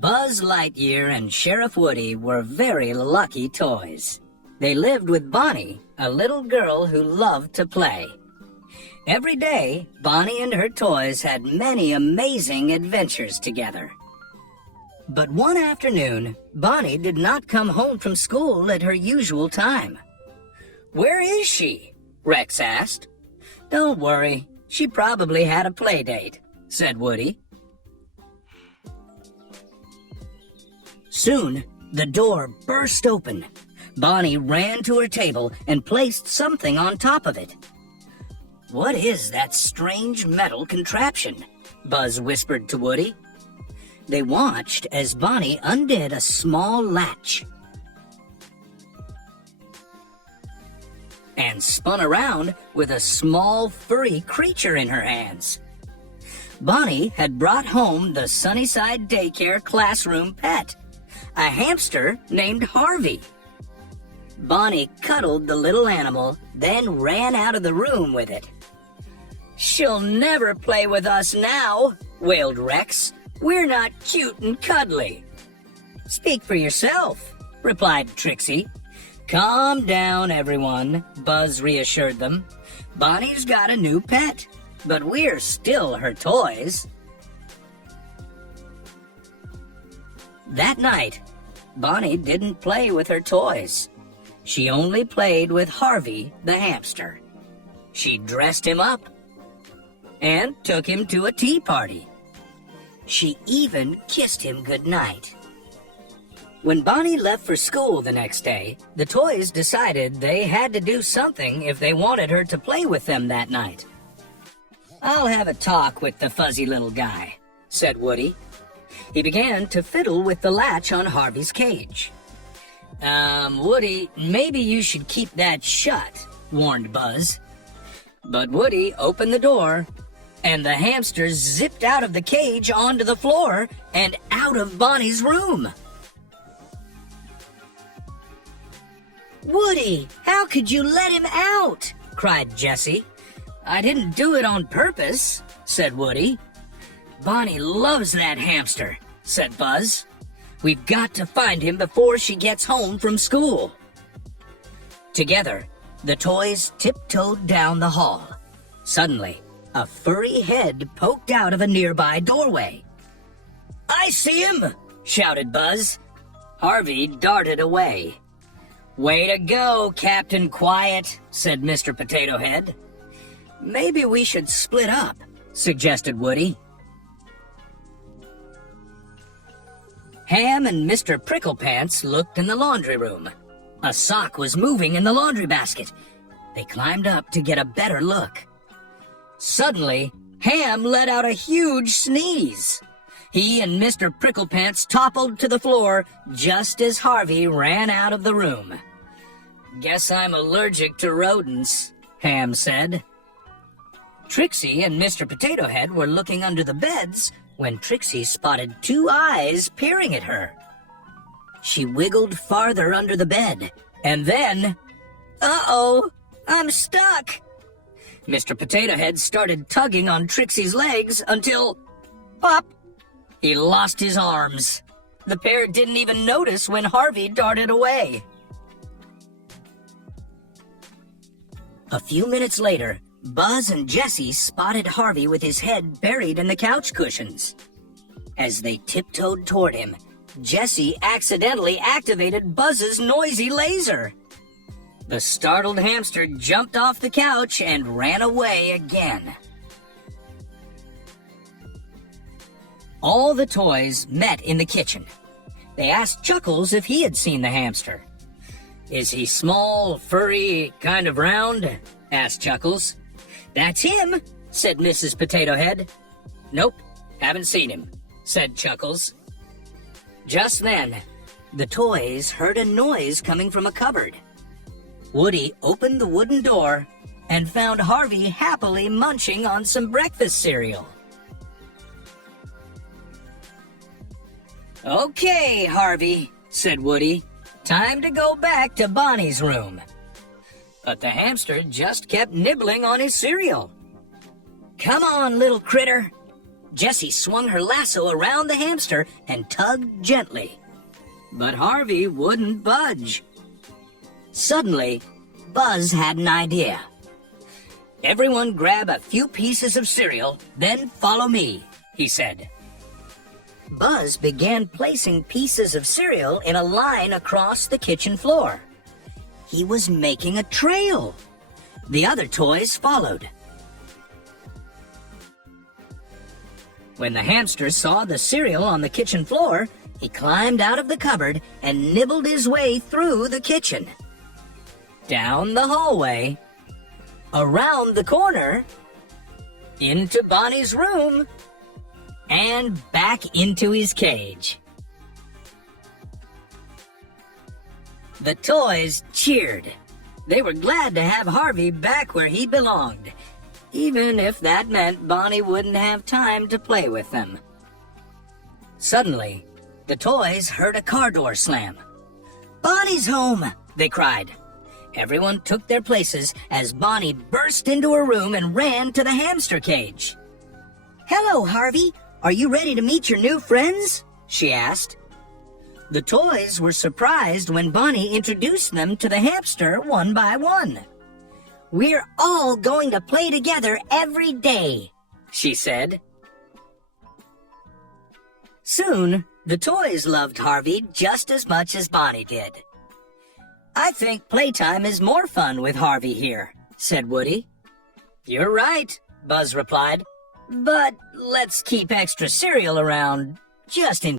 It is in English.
Buzz Lightyear and Sheriff Woody were very lucky toys. They lived with Bonnie, a little girl who loved to play. Every day, Bonnie and her toys had many amazing adventures together. But one afternoon, Bonnie did not come home from school at her usual time. "Where is she?" Rex asked. "Don't worry, she probably had a play date," said Woody. Soon, the door burst open. Bonnie ran to her table and placed something on top of it. "What is that strange metal contraption?" Buzz whispered to Woody. They watched as Bonnie undid a small latch and spun around with a small furry creature in her hands. Bonnie had brought home the Sunnyside Daycare classroom pet, a hamster named Harvey. Bonnie cuddled the little animal, then ran out of the room with it. "She'll never play with us now," wailed Rex. "We're not cute and cuddly." "Speak for yourself," replied Trixie. "Calm down, everyone," Buzz reassured them. "Bonnie's got a new pet, but we're still her toys." That night, Bonnie didn't play with her toys. She only played with Harvey the hamster. She dressed him up and took him to a tea party. She even kissed him goodnight. When Bonnie left for school the next day, the toys decided they had to do something if they wanted her to play with them that night. "I'll have a talk with the fuzzy little guy," said Woody. He began to fiddle with the latch on Harvey's cage. Woody, maybe you should keep that shut," warned Buzz. But Woody opened the door, and the hamster zipped out of the cage onto the floor and out of Bonnie's room. "Woody, how could you let him out?" cried Jessie. "I didn't do it on purpose," said Woody. "Bonnie loves that hamster," said Buzz. "We've got to find him before she gets home from school." Together, the toys tiptoed down the hall. Suddenly, a furry head poked out of a nearby doorway. "I see him!" shouted Buzz. Harvey darted away. "Way to go, Captain Quiet," said Mr. Potato Head. "Maybe we should split up," suggested Woody. Ham and Mr. Pricklepants looked in the laundry room. A sock was moving in the laundry basket. They climbed up to get a better look. Suddenly, Ham let out a huge sneeze. He and Mr. Pricklepants toppled to the floor just as Harvey ran out of the room. "Guess I'm allergic to rodents," Ham said. Trixie and Mr. Potato Head were looking under the beds when Trixie spotted two eyes peering at her. She wiggled farther under the bed, and then, "Uh-oh, I'm stuck!" Mr. Potato Head started tugging on Trixie's legs until, pop, he lost his arms. The pair didn't even notice when Harvey darted away. A few minutes later, Buzz and Jessie spotted Harvey with his head buried in the couch cushions. As they tiptoed toward him, Jessie accidentally activated Buzz's noisy laser. The startled hamster jumped off the couch and ran away again. All the toys met in the kitchen. They asked Chuckles if he had seen the hamster. "Is he small, furry, kind of round?" asked Chuckles. "That's him," said Mrs. Potato Head. "Nope, haven't seen him," said Chuckles. Just then, the toys heard a noise coming from a cupboard. Woody opened the wooden door and found Harvey happily munching on some breakfast cereal. "Okay, Harvey," said Woody. "Time to go back to Bonnie's room." But the hamster just kept nibbling on his cereal. "Come on, little critter. Jessie swung her lasso around the hamster and tugged gently. But Harvey wouldn't budge. Suddenly, Buzz had an idea. "Everyone grab a few pieces of cereal, then follow me," he said. Buzz began placing pieces of cereal in a line across the kitchen floor. He was making a trail. The other toys followed. When the hamster saw the cereal on the kitchen floor, he climbed out of the cupboard and nibbled his way through the kitchen. Down the hallway, around the corner, into Bonnie's room, and back into his cage. The toys cheered. They were glad to have Harvey back where he belonged, even if that meant Bonnie wouldn't have time to play with them. Suddenly, the toys heard a car door slam. "Bonnie's home!" they cried. Everyone took their places as Bonnie burst into her room and ran to the hamster cage. "Hello, Harvey. Are you ready to meet your new friends?" she asked. The toys were surprised when Bonnie introduced them to the hamster one by one. "We're all going to play together every day," she said. Soon, the toys loved Harvey just as much as Bonnie did. "I think playtime is more fun with Harvey here," said Woody. "You're right," Buzz replied. "But let's keep extra cereal around just in